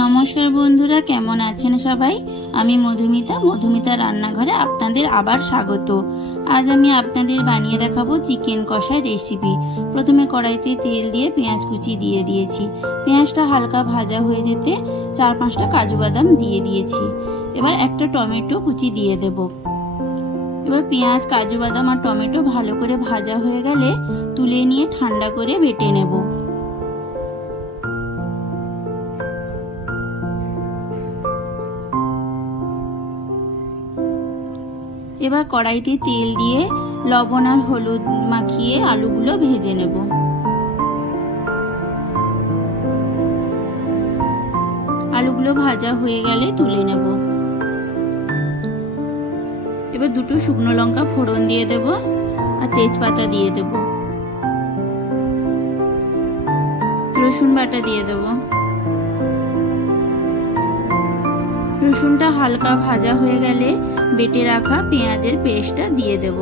নমস্কার বন্ধুরা, কেমন আছেন সবাই? আমি মধুমিতা রান্নাঘরে আপনাদের আবার স্বাগত। আজ আমি আপনাদের বানিয়ে দেখাবো চিকেন কষার রেসিপি। প্রথমে কড়াইতে তেল দিয়ে পেঁয়াজ কুচি দিয়ে দিয়েছি। পেঁয়াজটা হালকা ভাজা হয়ে যেতে 4-5টা কাজু বাদাম দিয়ে দিয়েছি। এবার একটা টমেটো কুচি দিয়ে দেব। এবার পেঁয়াজ, কাজু বাদাম আর টমেটো ভালো করে ভাজা হয়ে গেলে তুলে নিয়ে ঠান্ডা করে বেটে নেব। এবার কড়াইতে তেল দিয়ে লবণ আর হলুদ মাখিয়ে আলুগুলো ভেজে নেব। আলুগুলো ভাজা হয়ে গেলে তুলে নেব। এবার 2টো শুকনো লঙ্কা ফোড়ন দিয়ে দেব আর তেজপাতা দিয়ে দেব। রসুন বাটা দিয়ে দেব। রসুনটা হালকা ভাজা হয়ে গেলে বেটে রাখা পেঁয়াজের পেস্টটা দিয়ে দেব।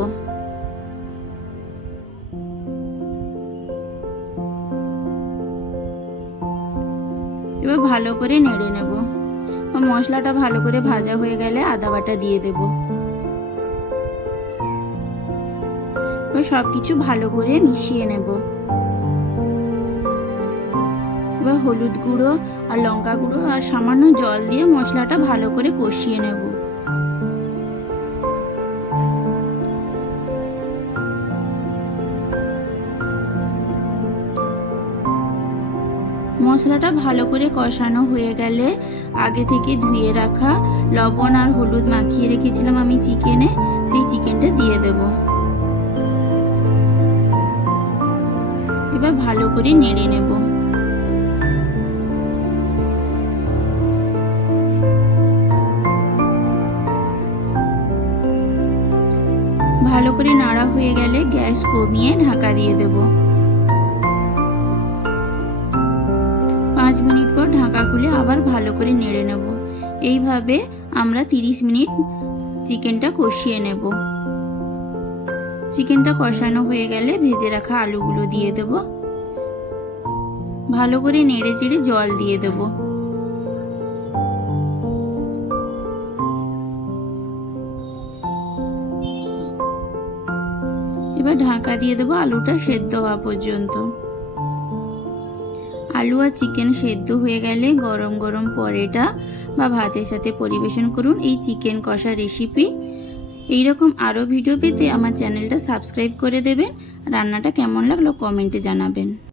এবার ভালো করে নেড়ে নেব। মশলাটা ভালো করে ভাজা হয়ে গেলে আদা বাটা দিয়ে দেব। এবার সবকিছু ভালো করে মিশিয়ে নেব। এবার হলুদ গুঁড়ো আর লঙ্কা গুঁড়ো আর সামান্য জল দিয়ে মশলাটা ভালো করে কষিয়ে নেব। মশলাটা ভালো করে কষানো হয়ে গেলে আগে থেকে ধুয়ে রাখা লবণ আর হলুদ মাখিয়ে রেখেছিলাম আমি চিকেনে, সেই চিকেনটা দিয়ে দেব। এবার ভালো করে নেড়ে নেব। ভালো করে নাড়া হয়ে গেলে গ্যাস কমিয়ে ঢাকা দিয়ে দেব। 5 মিনিট পর ঢাকা খুলে আবার ভালো করে নেড়ে নেব। এইভাবে আমরা 30 মিনিট চিকেনটা কষিয়ে নেব। চিকেনটা কষানো হয়ে গেলে ভেজে রাখা আলুগুলো দিয়ে দেব। ভালো করে নেড়ে চেড়ে জল দিয়ে দেব। এবার ঢাকা দিয়ে দেবো আলুটা সেদ্ধ হওয়া পর্যন্ত। আলু আর চিকেন সেদ্ধ হয়ে গেলে গরম গরম পরোটা বা ভাতের সাথে পরিবেশন করুন এই চিকেন কষা রেসিপি। এইরকম আরও ভিডিও পেতে আমার চ্যানেলটা সাবস্ক্রাইব করে দেবেন। রান্নাটা কেমন লাগলো কমেন্টে জানাবেন।